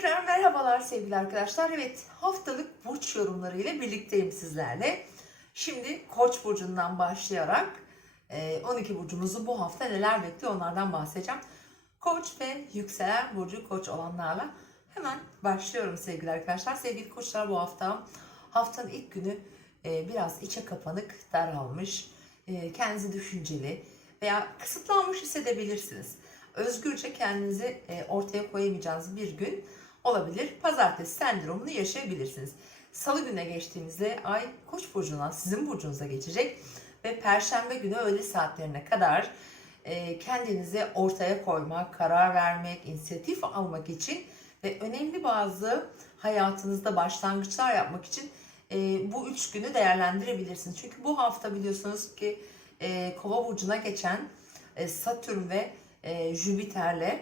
Tekrar merhabalar sevgili arkadaşlar. Evet haftalık burç yorumları ile birlikteyim sizlerle. Şimdi Koç burcundan başlayarak e, 12 burcumuzu bu hafta neler bekliyor onlardan bahsedeceğim. Koç ve yükselen burcu Koç olanlarla hemen başlıyorum sevgili arkadaşlar. Sevgili Koçlar bu hafta haftanın ilk günü e, biraz içe kapanık, daralmış, e, kendinizi düşünceli veya kısıtlanmış hissedebilirsiniz. Özgürce kendinizi e, ortaya koyamayacağınız bir gün olabilir. Pazartesi sendromunu yaşayabilirsiniz. Salı gününe geçtiğimizde ay Koç burcuna, sizin burcunuza geçecek ve Perşembe günü öğle saatlerine kadar e, kendinizi ortaya koymak, karar vermek, inisiyatif almak için ve önemli bazı hayatınızda başlangıçlar yapmak için e, bu üç günü değerlendirebilirsiniz. Çünkü bu hafta biliyorsunuz ki e, Kova burcuna geçen e, Satürn ve e, Jüpiter'le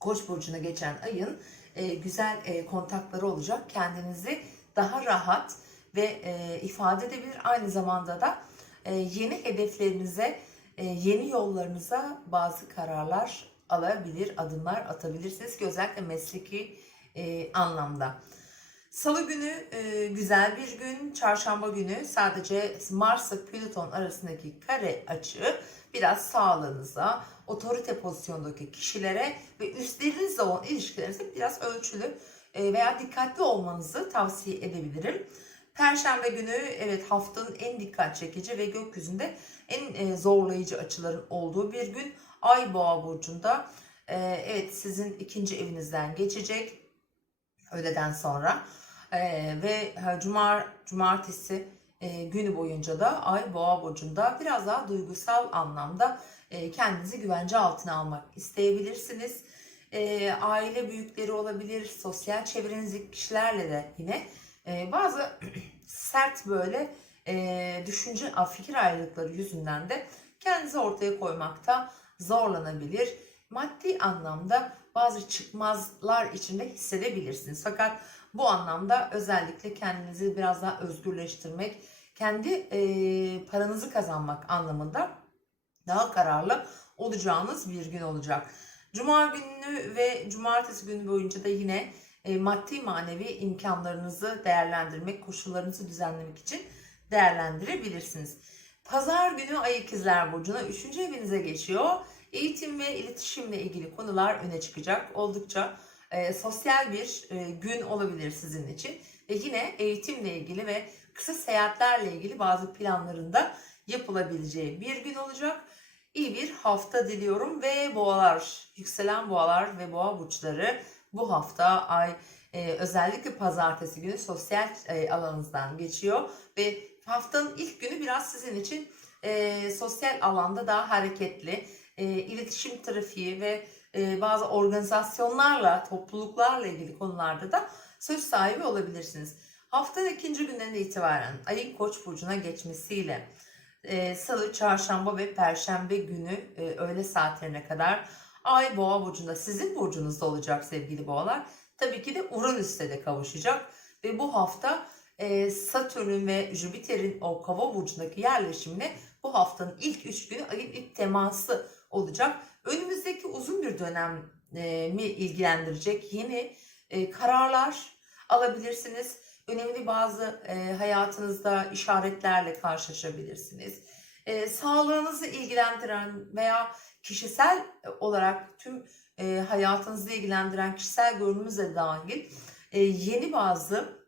Koç burcuna geçen ayın e, güzel e, kontakları olacak. Kendinizi daha rahat ve e, ifade edebilir. Aynı zamanda da yeni hedeflerinize, yeni yollarınıza bazı kararlar alabilir, adımlar atabilirsiniz ki özellikle mesleki anlamda. Salı günü güzel bir gün, çarşamba günü sadece Mars ve Plüton arasındaki kare açı biraz sağlığınıza, otorite pozisyondaki kişilere ve üstlerinizle olan ilişkilerinize biraz ölçülü e, veya dikkatli olmanızı tavsiye edebilirim. Perşembe günü evet haftanın en dikkat çekici ve gökyüzünde en e, zorlayıcı açıların olduğu bir gün. Ay Boğa burcunda e, evet sizin ikinci evinizden geçecek öğleden sonra ve cumar cumartesi günü boyunca da Ay Boğa burcunda biraz daha duygusal anlamda kendinizi güvence altına almak isteyebilirsiniz. aile büyükleri olabilir, sosyal çevrenizdeki kişilerle de yine bazı sert böyle düşünce, fikir ayrılıkları yüzünden de kendinizi ortaya koymakta zorlanabilir. Maddi anlamda bazı çıkmazlar içinde hissedebilirsiniz. Fakat bu anlamda özellikle kendinizi biraz daha özgürleştirmek, kendi e, paranızı kazanmak anlamında daha kararlı olacağınız bir gün olacak. Cuma günü ve cumartesi günü boyunca da yine e, maddi manevi imkanlarınızı değerlendirmek, koşullarınızı düzenlemek için değerlendirebilirsiniz. Pazar günü Ay İkizler Burcu'na 3. evinize geçiyor. Eğitim ve iletişimle ilgili konular öne çıkacak. Oldukça e, sosyal bir e, gün olabilir sizin için. Ve yine eğitimle ilgili ve kısa seyahatlerle ilgili bazı planlarında yapılabileceği bir gün olacak. İyi bir hafta diliyorum ve boğalar, yükselen boğalar ve boğa burçları bu hafta ay e, özellikle pazartesi günü sosyal e, alanınızdan geçiyor ve haftanın ilk günü biraz sizin için e, sosyal alanda daha hareketli, e, iletişim trafiği ve e, bazı organizasyonlarla, topluluklarla ilgili konularda da söz sahibi olabilirsiniz. Haftanın ikinci günden itibaren ayın koç burcuna geçmesiyle e, salı, çarşamba ve perşembe günü e, öğle saatlerine kadar ay boğa burcunda sizin burcunuzda olacak sevgili boğalar. Tabii ki de Uranüs'te de kavuşacak ve bu hafta e, Satürn'ün ve Jüpiter'in o kova burcundaki yerleşimine bu haftanın ilk üç günü ayın ilk teması olacak. Önümüzdeki uzun bir dönem mi ilgilendirecek yeni e, kararlar alabilirsiniz. Önemli bazı e, hayatınızda işaretlerle karşılaşabilirsiniz. E, sağlığınızı ilgilendiren veya kişisel olarak tüm e, hayatınızı ilgilendiren kişisel görünümüzle dahil e, yeni bazı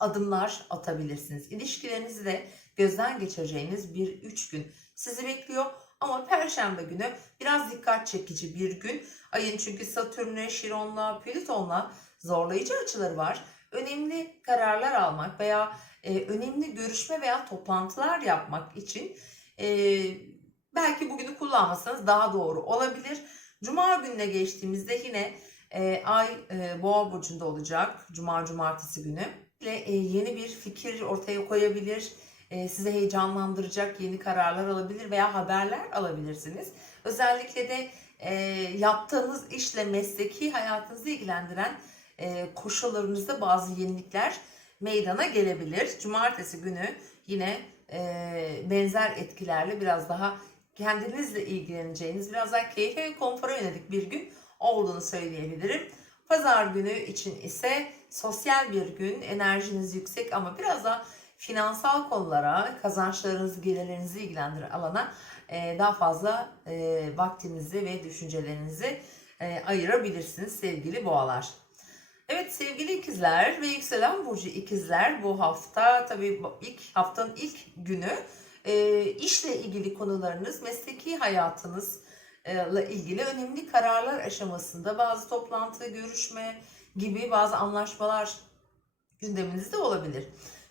adımlar atabilirsiniz. İlişkilerinizi de gözden geçireceğiniz bir üç gün sizi bekliyor. Ama perşembe günü biraz dikkat çekici bir gün. Ayın çünkü Satürn'le, Şiron'la, Plüton'la zorlayıcı açıları var. Önemli kararlar almak veya e, önemli görüşme veya toplantılar yapmak için e, belki bugünü kullanmasanız daha doğru olabilir. Cuma gününe geçtiğimizde yine e, Ay e, Boğa burcunda olacak. Cuma cumartesi günü. Ve e, yeni bir fikir ortaya koyabilir e, size heyecanlandıracak yeni kararlar alabilir veya haberler alabilirsiniz. Özellikle de e, yaptığınız işle mesleki hayatınızı ilgilendiren e, koşullarınızda bazı yenilikler meydana gelebilir. Cumartesi günü yine benzer etkilerle biraz daha kendinizle ilgileneceğiniz, biraz daha keyfe ve konfora yönelik bir gün olduğunu söyleyebilirim. Pazar günü için ise sosyal bir gün, enerjiniz yüksek ama biraz da finansal konulara, kazançlarınızı, gelirlerinizi ilgilendiren alana e, daha fazla e, vaktinizi ve düşüncelerinizi e, ayırabilirsiniz sevgili boğalar. Evet sevgili ikizler ve yükselen burcu ikizler bu hafta tabii ilk haftanın ilk günü e, işle ilgili konularınız, mesleki hayatınızla ilgili önemli kararlar aşamasında bazı toplantı, görüşme gibi bazı anlaşmalar gündeminizde olabilir.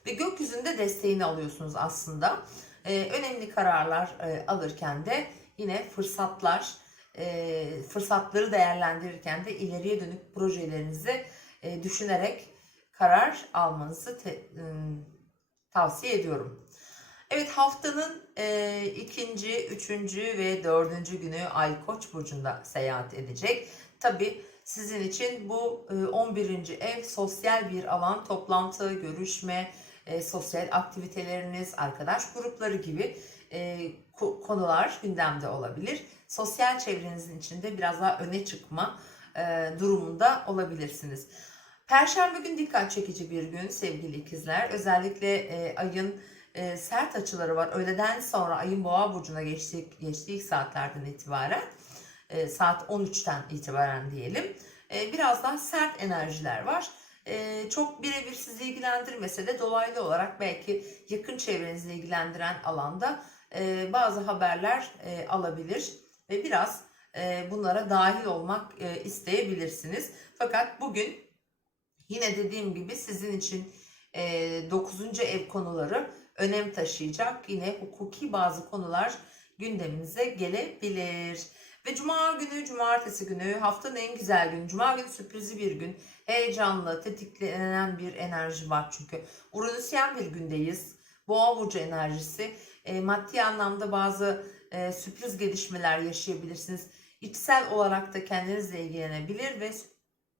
Ve gökyüzünde desteğini alıyorsunuz aslında. E, önemli kararlar e, alırken de yine fırsatlar, e, fırsatları değerlendirirken de ileriye dönük projelerinizi e, düşünerek karar almanızı te- ım, tavsiye ediyorum. Evet haftanın e, ikinci, üçüncü ve dördüncü günü Ay Koç burcunda seyahat edecek. Tabi sizin için bu e, 11. ev sosyal bir alan, toplantı, görüşme, e, sosyal aktiviteleriniz, arkadaş grupları gibi e, ko- konular gündemde olabilir. Sosyal çevrenizin içinde biraz daha öne çıkma e, durumunda olabilirsiniz. Perşembe gün dikkat çekici bir gün sevgili ikizler. Özellikle ayın sert açıları var. Öğleden sonra ayın boğa burcuna geçtiği, geçtiği saatlerden itibaren saat 13'ten itibaren diyelim. Biraz daha sert enerjiler var. E, çok birebir sizi ilgilendirmese de dolaylı olarak belki yakın çevrenizi ilgilendiren alanda e, bazı haberler e, alabilir ve biraz e, bunlara dahil olmak e, isteyebilirsiniz. Fakat bugün Yine dediğim gibi sizin için e, 9. ev konuları önem taşıyacak. Yine hukuki bazı konular gündeminize gelebilir. Ve cuma günü, cumartesi günü haftanın en güzel günü. Cuma günü sürprizi bir gün. Heyecanlı, tetiklenen bir enerji var çünkü. Uranüsyen bir gündeyiz. Boğa burcu enerjisi. E, maddi anlamda bazı e, sürpriz gelişmeler yaşayabilirsiniz. İçsel olarak da kendinizle ilgilenebilir ve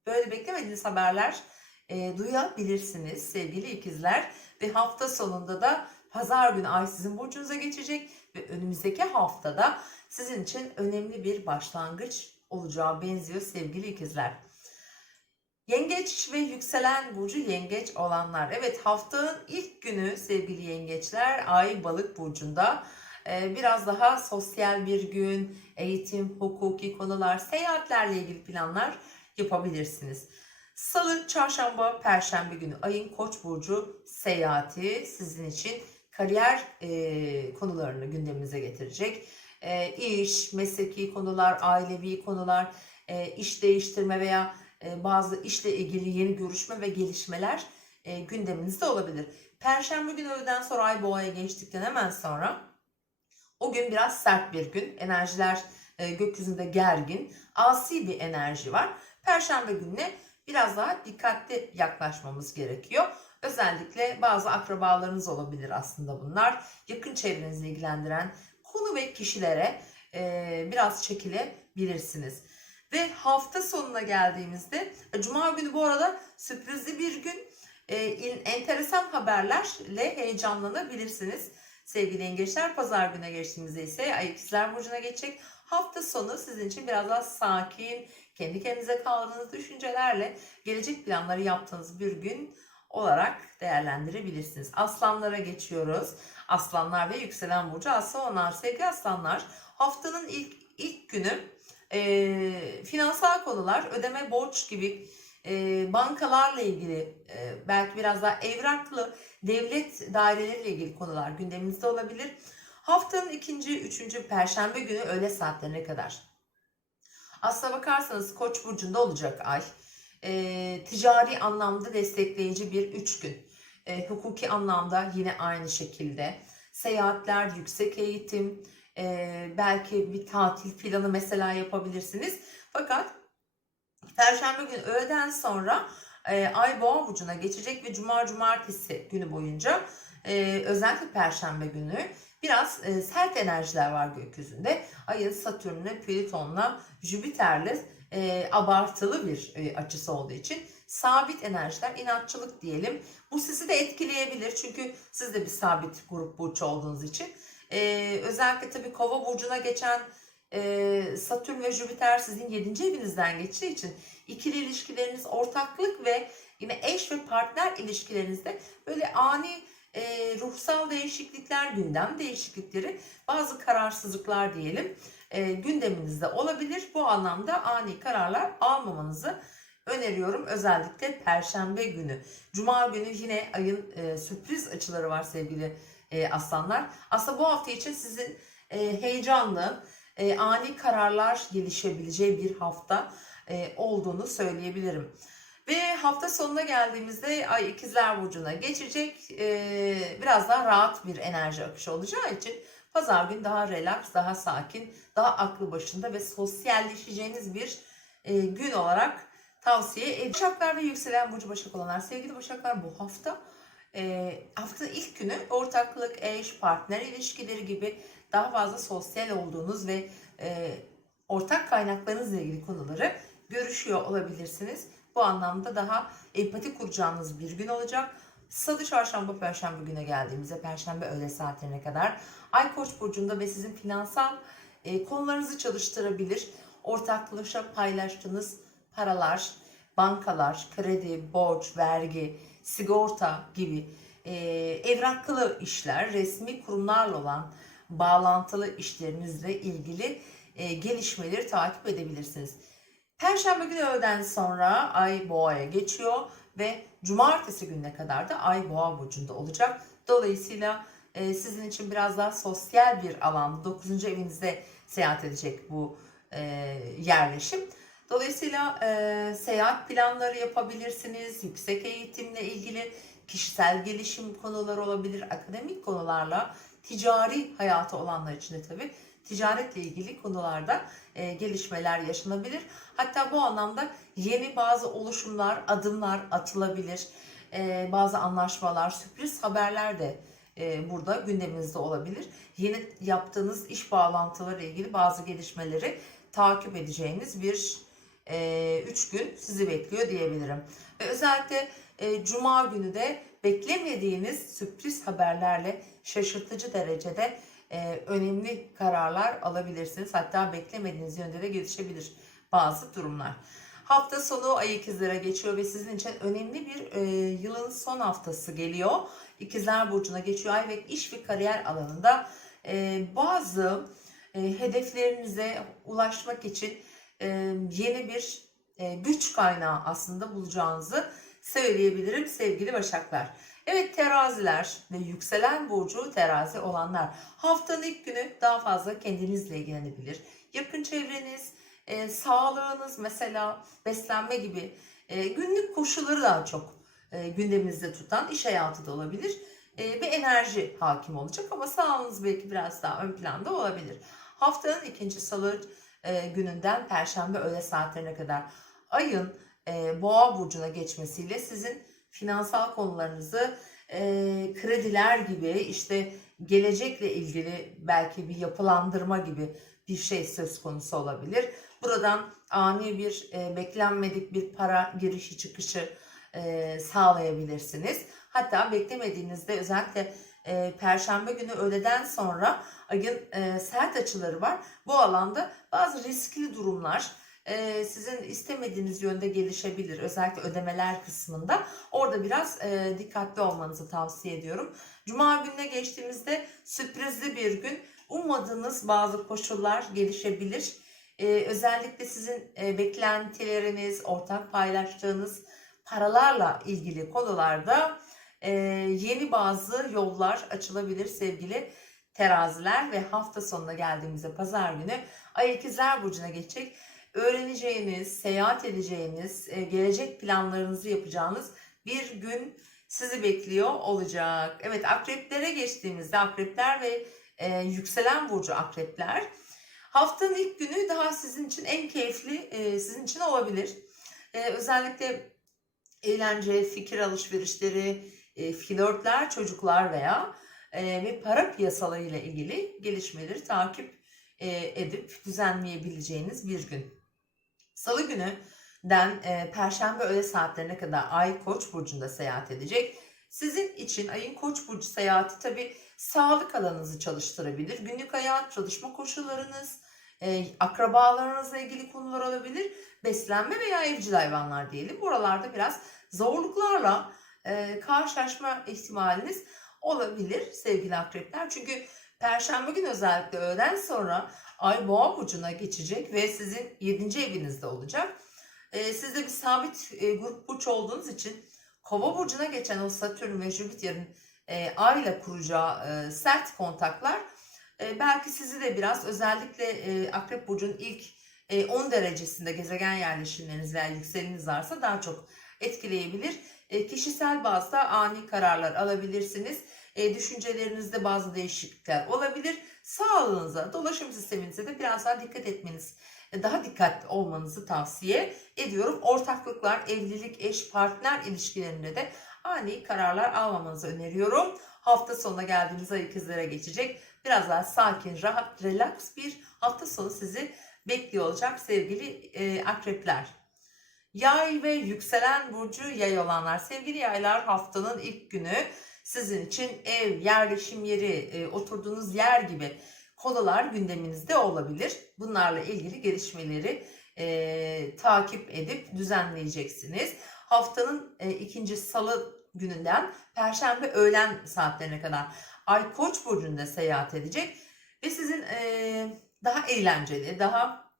böyle beklemediğiniz haberler e, duyabilirsiniz sevgili ikizler. Ve hafta sonunda da pazar günü ay sizin burcunuza geçecek ve önümüzdeki haftada sizin için önemli bir başlangıç olacağı benziyor sevgili ikizler. Yengeç ve yükselen burcu yengeç olanlar. Evet haftanın ilk günü sevgili yengeçler ay balık burcunda. Ee, biraz daha sosyal bir gün, eğitim, hukuki konular, seyahatlerle ilgili planlar yapabilirsiniz. Salı, çarşamba, perşembe günü ayın koç burcu seyahati sizin için kariyer e, konularını gündeminize getirecek. E, iş, mesleki konular, ailevi konular, e, iş değiştirme veya e, bazı işle ilgili yeni görüşme ve gelişmeler e, gündeminizde olabilir. Perşembe günü öğleden sonra ay boğaya geçtikten hemen sonra o gün biraz sert bir gün. Enerjiler gökyüzünde gergin, asi bir enerji var. Perşembe gününe biraz daha dikkatli yaklaşmamız gerekiyor. Özellikle bazı akrabalarınız olabilir aslında bunlar. Yakın çevrenizi ilgilendiren konu ve kişilere e, biraz çekilebilirsiniz. Ve hafta sonuna geldiğimizde, e, Cuma günü bu arada sürprizli bir gün, e, enteresan haberlerle heyecanlanabilirsiniz. Sevgili yengeçler, pazar güne geçtiğimizde ise Ay İkizler Burcu'na geçecek. Hafta sonu sizin için biraz daha sakin, kendi kendinize kaldığınız düşüncelerle gelecek planları yaptığınız bir gün olarak değerlendirebilirsiniz. Aslanlara geçiyoruz. Aslanlar ve yükselen burcu aslanlar. Sevgili aslanlar haftanın ilk ilk günü e, finansal konular, ödeme borç gibi e, bankalarla ilgili e, belki biraz daha evraklı devlet daireleriyle ilgili konular gündeminizde olabilir. Haftanın ikinci, üçüncü perşembe günü öğle saatlerine kadar. Aslına bakarsanız Koç burcunda olacak ay. E, ticari anlamda destekleyici bir üç gün. E, hukuki anlamda yine aynı şekilde. Seyahatler, yüksek eğitim, e, belki bir tatil planı mesela yapabilirsiniz. Fakat Perşembe günü öğleden sonra e, Ay Boğa burcuna geçecek ve Cuma Cumartesi günü boyunca e, özellikle Perşembe günü biraz e, sert enerjiler var gökyüzünde. Ayın Satürn'le, Plüton'la, Jüpiter'le e, abartılı bir e, açısı olduğu için sabit enerjiler, inatçılık diyelim. Bu sizi de etkileyebilir çünkü siz de bir sabit grup burcu olduğunuz için. E, özellikle tabii Kova burcuna geçen e, Satürn ve Jüpiter sizin 7. evinizden geçtiği için ikili ilişkileriniz, ortaklık ve yine eş ve partner ilişkilerinizde böyle ani e, ruhsal değişiklikler, gündem değişiklikleri, bazı kararsızlıklar diyelim e, gündeminizde olabilir. Bu anlamda ani kararlar almamanızı öneriyorum. Özellikle Perşembe günü. Cuma günü yine ayın e, sürpriz açıları var sevgili e, aslanlar. Aslında bu hafta için sizin e, heyecanlı, e, ani kararlar gelişebileceği bir hafta e, olduğunu söyleyebilirim. Ve hafta sonuna geldiğimizde Ay ikizler Burcu'na geçecek. E, biraz daha rahat bir enerji akışı olacağı için pazar günü daha relax, daha sakin, daha aklı başında ve sosyalleşeceğiniz bir e, gün olarak tavsiye ediyorum. Başaklar ve yükselen Burcu Başak olanlar. Sevgili Başaklar bu hafta e, haftanın ilk günü ortaklık, eş, partner ilişkileri gibi daha fazla sosyal olduğunuz ve e, ortak kaynaklarınızla ilgili konuları görüşüyor olabilirsiniz. Bu anlamda daha empati kuracağınız bir gün olacak. Salı, çarşamba, perşembe güne geldiğimizde perşembe öğle saatlerine kadar Ay Koç burcunda ve sizin finansal e, konularınızı çalıştırabilir. Ortaklaşa paylaştığınız paralar, bankalar, kredi, borç, vergi, sigorta gibi e, evraklı işler, resmi kurumlarla olan bağlantılı işlerinizle ilgili e, gelişmeleri takip edebilirsiniz. Perşembe günü öğleden sonra Ay Boğa'ya geçiyor ve Cumartesi gününe kadar da Ay Boğa burcunda olacak. Dolayısıyla e, sizin için biraz daha sosyal bir alan, 9. evinizde seyahat edecek bu e, yerleşim. Dolayısıyla e, seyahat planları yapabilirsiniz, yüksek eğitimle ilgili kişisel gelişim konuları olabilir, akademik konularla ticari hayatı olanlar için de tabii ticaretle ilgili konularda e, gelişmeler yaşanabilir. Hatta bu anlamda yeni bazı oluşumlar, adımlar atılabilir. E, bazı anlaşmalar, sürpriz haberler de e, burada gündeminizde olabilir. Yeni yaptığınız iş bağlantıları ile ilgili bazı gelişmeleri takip edeceğiniz bir 3 gün sizi bekliyor diyebilirim. Ve özellikle Cuma günü de beklemediğiniz sürpriz haberlerle şaşırtıcı derecede e, önemli kararlar alabilirsiniz. Hatta beklemediğiniz yönde de gelişebilir bazı durumlar. Hafta sonu ay ikizlere geçiyor ve sizin için önemli bir e, yılın son haftası geliyor. İkizler Burcu'na geçiyor ay ve iş ve kariyer alanında e, bazı e, hedeflerinize ulaşmak için e, yeni bir e, güç kaynağı aslında bulacağınızı söyleyebilirim sevgili Başaklar. Evet teraziler ve yükselen burcu terazi olanlar haftanın ilk günü daha fazla kendinizle ilgilenebilir. Yakın çevreniz, e, sağlığınız mesela beslenme gibi e, günlük koşulları daha çok e, gündeminizde tutan iş hayatı da olabilir. E, bir enerji hakim olacak ama sağlığınız belki biraz daha ön planda olabilir. Haftanın ikinci salı e, gününden perşembe öğle saatlerine kadar ayın e, boğa burcuna geçmesiyle sizin finansal konularınızı e, krediler gibi işte gelecekle ilgili belki bir yapılandırma gibi bir şey söz konusu olabilir. Buradan ani bir e, beklenmedik bir para girişi çıkışı e, sağlayabilirsiniz. Hatta beklemediğinizde özellikle e, Perşembe günü öğleden sonra ayın e, sert açıları var. Bu alanda bazı riskli durumlar e, sizin istemediğiniz yönde gelişebilir. Özellikle ödemeler kısmında. Orada biraz e, dikkatli olmanızı tavsiye ediyorum. Cuma gününe geçtiğimizde sürprizli bir gün. Ummadığınız bazı koşullar gelişebilir. E, özellikle sizin e, beklentileriniz, ortak paylaştığınız paralarla ilgili konularda e, yeni bazı yollar açılabilir sevgili teraziler ve hafta sonuna geldiğimizde pazar günü Ay ikizler burcuna geçecek. Öğreneceğiniz, seyahat edeceğiniz, e, gelecek planlarınızı yapacağınız bir gün sizi bekliyor olacak. Evet akreplere geçtiğimizde akrepler ve e, yükselen burcu akrepler haftanın ilk günü daha sizin için en keyifli e, sizin için olabilir. E, özellikle eğlence, fikir alışverişleri, e, flörtler, çocuklar veya e, ve para piyasaları ile ilgili gelişmeleri takip e, edip düzenleyebileceğiniz bir gün. Salı günüden e, Perşembe öğle saatlerine kadar Ay Koç burcunda seyahat edecek. Sizin için ayın Koç burcu seyahati tabi sağlık alanınızı çalıştırabilir. Günlük hayat, çalışma koşullarınız, e, akrabalarınızla ilgili konular olabilir. Beslenme veya evcil hayvanlar diyelim. Buralarda biraz zorluklarla e, karşılaşma ihtimaliniz olabilir sevgili akrepler. Çünkü Perşembe günü özellikle öğleden sonra Ay Boğa burcuna geçecek ve sizin 7. evinizde olacak. Ee, siz bir sabit e, grup burç olduğunuz için Kova burcuna geçen o Satürn ve Jüpiter'in e, Ay ile kuracağı e, sert kontaklar e, belki sizi de biraz özellikle e, Akrep burcunun ilk e, 10 derecesinde gezegen yerleşimleriniz veya yükseleniniz varsa daha çok etkileyebilir. E, kişisel bazda ani kararlar alabilirsiniz. E, düşüncelerinizde bazı değişiklikler olabilir. Sağlığınıza, dolaşım sisteminize de biraz daha dikkat etmeniz, e, daha dikkatli olmanızı tavsiye ediyorum. Ortaklıklar, evlilik, eş, partner ilişkilerinde de ani kararlar almamanızı öneriyorum. Hafta sonuna geldiğimiz ay ikizlere geçecek. Biraz daha sakin, rahat, relax bir hafta sonu sizi bekliyor olacak sevgili e, akrepler. Yay ve yükselen burcu yay olanlar. Sevgili yaylar haftanın ilk günü sizin için ev, yerleşim yeri, e, oturduğunuz yer gibi konular gündeminizde olabilir. Bunlarla ilgili gelişmeleri e, takip edip düzenleyeceksiniz. Haftanın e, ikinci salı gününden perşembe öğlen saatlerine kadar Ay Koç burcunda seyahat edecek ve sizin e, daha eğlenceli, daha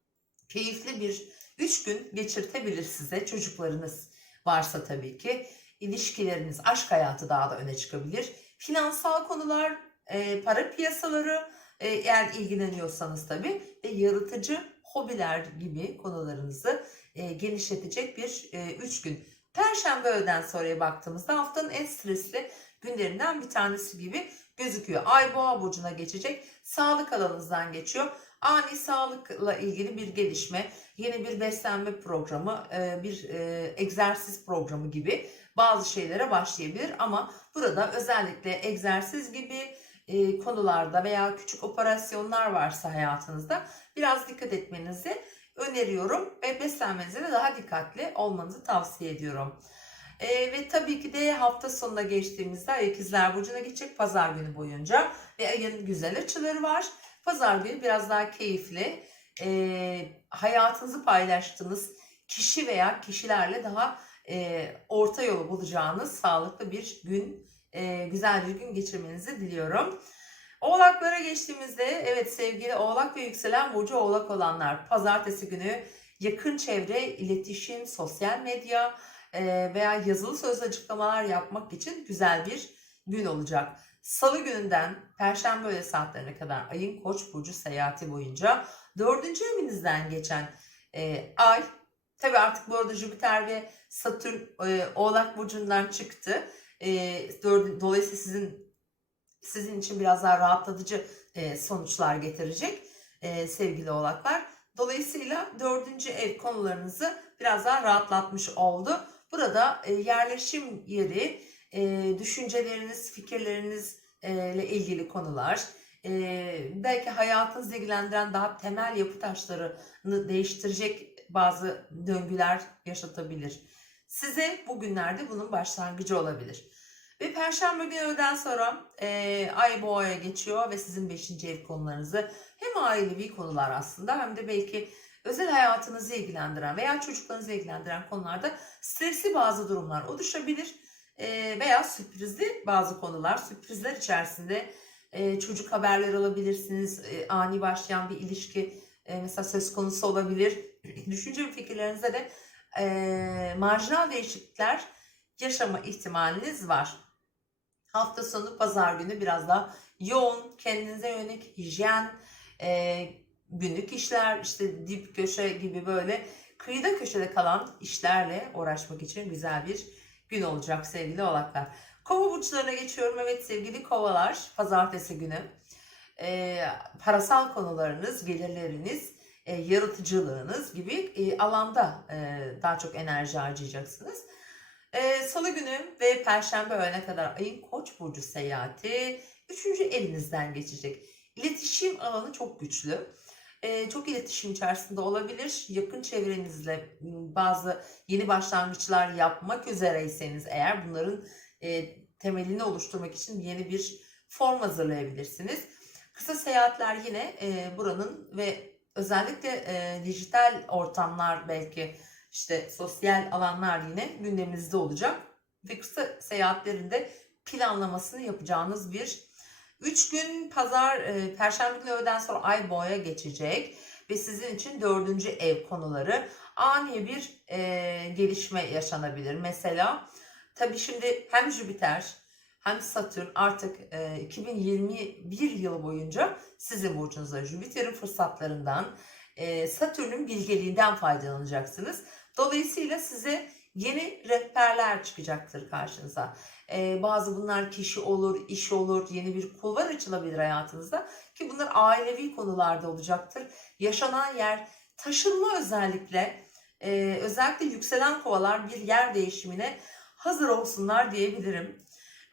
keyifli bir 3 gün geçirtebilir size çocuklarınız varsa tabii ki ilişkileriniz, aşk hayatı daha da öne çıkabilir. Finansal konular, e, para piyasaları e, eğer ilgileniyorsanız tabii ve yaratıcı hobiler gibi konularınızı e, genişletecek bir 3 gün. Perşembe öğleden sonraya baktığımızda haftanın en stresli günlerinden bir tanesi gibi gözüküyor. Ay boğa burcuna geçecek. Sağlık alanınızdan geçiyor. Ani sağlıkla ilgili bir gelişme, yeni bir beslenme programı, e, bir e, egzersiz programı gibi bazı şeylere başlayabilir. Ama burada özellikle egzersiz gibi e, konularda veya küçük operasyonlar varsa hayatınızda biraz dikkat etmenizi öneriyorum ve beslenmenize de daha dikkatli olmanızı tavsiye ediyorum. E, ve tabii ki de hafta sonuna geçtiğimizde Ay İkizler Burcu'na geçecek pazar günü boyunca ve ayın güzel açıları var. Pazar günü biraz daha keyifli, e, hayatınızı paylaştığınız kişi veya kişilerle daha e, orta yolu bulacağınız sağlıklı bir gün, e, güzel bir gün geçirmenizi diliyorum. Oğlaklara geçtiğimizde evet sevgili oğlak ve yükselen burcu oğlak olanlar pazartesi günü yakın çevre, iletişim, sosyal medya e, veya yazılı sözlü açıklamalar yapmak için güzel bir gün olacak. Salı gününden Perşembe öğle saatlerine kadar ayın koç burcu seyahati boyunca dördüncü evinizden geçen e, ay tabi artık bu arada Jüpiter ve Satürn e, oğlak burcundan çıktı. E, dolayısıyla sizin sizin için biraz daha rahatlatıcı e, sonuçlar getirecek e, sevgili oğlaklar. Dolayısıyla dördüncü ev konularınızı biraz daha rahatlatmış oldu. Burada e, yerleşim yeri, e, düşünceleriniz, fikirleriniz e, ilgili konular, e, belki hayatınızı ilgilendiren daha temel yapı taşlarını değiştirecek bazı döngüler yaşatabilir. Size bugünlerde bunun başlangıcı olabilir. Ve Perşembe günü öğleden sonra e, Ay Boğa'ya geçiyor ve sizin 5. ev konularınızı hem ailevi konular aslında hem de belki özel hayatınızı ilgilendiren veya çocuklarınızı ilgilendiren konularda stresli bazı durumlar oluşabilir. E, veya sürprizli bazı konular, sürprizler içerisinde e, çocuk haberleri alabilirsiniz. E, ani başlayan bir ilişki e, mesela söz konusu olabilir. Düşünce ve fikirlerinize de e, marjinal değişiklikler yaşama ihtimaliniz var. Hafta sonu pazar günü biraz daha yoğun, kendinize yönelik hijyen, e, günlük işler, işte dip köşe gibi böyle kıyıda köşede kalan işlerle uğraşmak için güzel bir gün olacak sevgili oğlaklar. Kova burçlarına geçiyorum. Evet sevgili kovalar pazartesi günü e, parasal konularınız, gelirleriniz, e, yaratıcılığınız gibi e, alanda e, daha çok enerji harcayacaksınız. E, Salı günü ve Perşembe öğlene kadar ayın Koç burcu seyahati üçüncü elinizden geçecek. İletişim alanı çok güçlü. E, çok iletişim içerisinde olabilir. Yakın çevrenizle bazı yeni başlangıçlar yapmak üzereyseniz eğer bunların e, temelini oluşturmak için yeni bir form hazırlayabilirsiniz. Kısa seyahatler yine e, buranın ve özellikle e, dijital ortamlar belki işte sosyal alanlar yine gündeminizde olacak. Ve kısa seyahatlerinde planlamasını yapacağınız bir 3 gün pazar, e, perşembe öğleden sonra ay boğaya geçecek ve sizin için dördüncü ev konuları ani bir e, gelişme yaşanabilir. Mesela tabii şimdi hem Jüpiter hem Satürn artık e, 2021 yılı boyunca sizin burcunuzda Jüpiter'in fırsatlarından, e, Satürn'ün bilgeliğinden faydalanacaksınız. Dolayısıyla size yeni rehberler çıkacaktır karşınıza. E, bazı bunlar kişi olur, iş olur, yeni bir kulvar açılabilir hayatınızda ki bunlar ailevi konularda olacaktır. Yaşanan yer, taşınma özellikle, e, özellikle yükselen kovalar bir yer değişimine hazır olsunlar diyebilirim.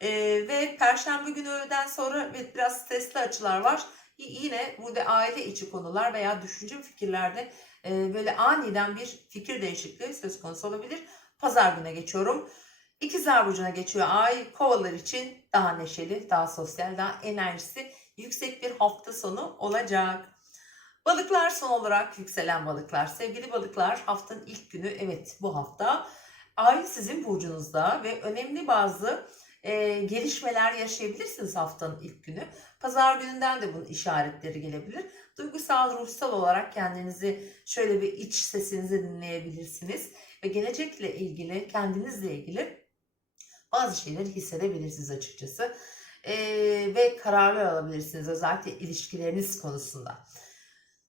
E, ve Perşembe günü öğleden sonra evet, biraz stresli açılar var. Y- Yine burada aile içi konular veya düşünce fikirlerde e, böyle aniden bir fikir değişikliği söz konusu olabilir. Pazar güne geçiyorum. İkizler Burcu'na geçiyor ay. Kovalar için daha neşeli, daha sosyal, daha enerjisi yüksek bir hafta sonu olacak. Balıklar son olarak yükselen balıklar. Sevgili balıklar haftanın ilk günü evet bu hafta ay sizin burcunuzda ve önemli bazı e, gelişmeler yaşayabilirsiniz haftanın ilk günü. Pazar gününden de bunun işaretleri gelebilir. Duygusal, ruhsal olarak kendinizi şöyle bir iç sesinizi dinleyebilirsiniz. Ve gelecekle ilgili, kendinizle ilgili bazı şeyleri hissedebilirsiniz açıkçası. Ee, ve kararlar alabilirsiniz özellikle ilişkileriniz konusunda.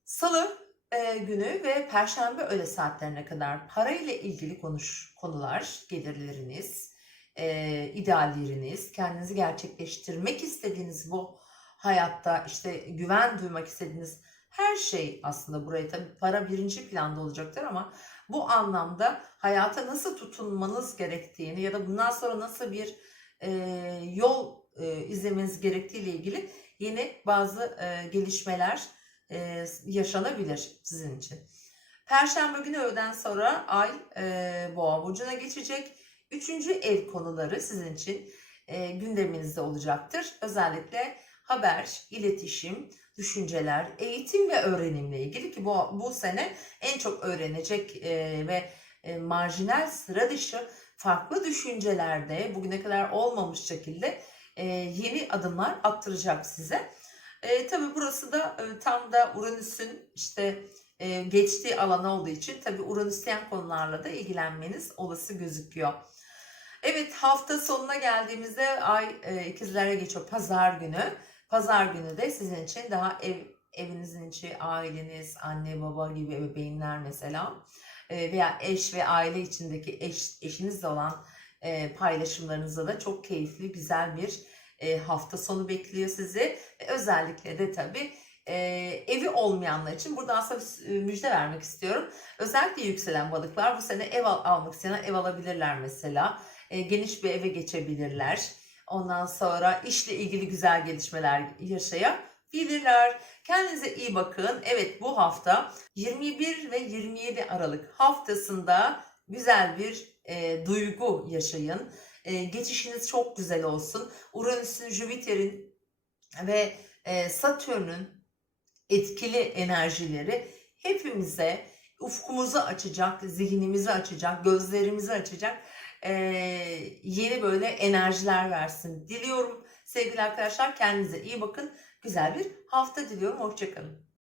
Salı e, günü ve perşembe öğle saatlerine kadar parayla ilgili konuş konular, gelirleriniz, e, idealleriniz, kendinizi gerçekleştirmek istediğiniz bu hayatta işte güven duymak istediğiniz her şey aslında buraya tabii para birinci planda olacaktır ama bu anlamda hayata nasıl tutunmanız gerektiğini ya da bundan sonra nasıl bir e, yol e, izlemeniz gerektiği ile ilgili yeni bazı e, gelişmeler e, yaşanabilir sizin için. Perşembe günü öğleden sonra ay e, boğa burcuna geçecek. Üçüncü ev konuları sizin için e, gündeminizde olacaktır. Özellikle haber, iletişim, düşünceler, eğitim ve öğrenimle ilgili ki bu, bu sene en çok öğrenecek e, ve e, marjinal sıra dışı farklı düşüncelerde bugüne kadar olmamış şekilde e, yeni adımlar attıracak size. E, tabii burası da e, tam da Uranüs'ün işte e, geçtiği alan olduğu için tabii Uranüsyen konularla da ilgilenmeniz olası gözüküyor. Evet hafta sonuna geldiğimizde ay e, ikizlere geçiyor pazar günü. Pazar günü de sizin için daha ev evinizin içi aileniz, anne baba gibi ebeveynler mesela e, veya eş ve aile içindeki eş, eşinizle olan e, paylaşımlarınızda da çok keyifli, güzel bir e, hafta sonu bekliyor sizi. E, özellikle de tabii e, evi olmayanlar için buradan size müjde vermek istiyorum. Özellikle yükselen balıklar bu sene ev al- almak isteyenler ev alabilirler mesela. E, geniş bir eve geçebilirler. Ondan sonra işle ilgili güzel gelişmeler yaşayabilirler. Kendinize iyi bakın. Evet bu hafta 21 ve 27 Aralık haftasında güzel bir e, duygu yaşayın. E, geçişiniz çok güzel olsun. Uranüs'ün, Jüpiter'in ve e, Satürn'ün etkili enerjileri hepimize ufkumuzu açacak, zihnimizi açacak, gözlerimizi açacak e, yeni böyle enerjiler versin. Diliyorum sevgili arkadaşlar kendinize iyi bakın. Güzel bir hafta diliyorum. Hoşçakalın.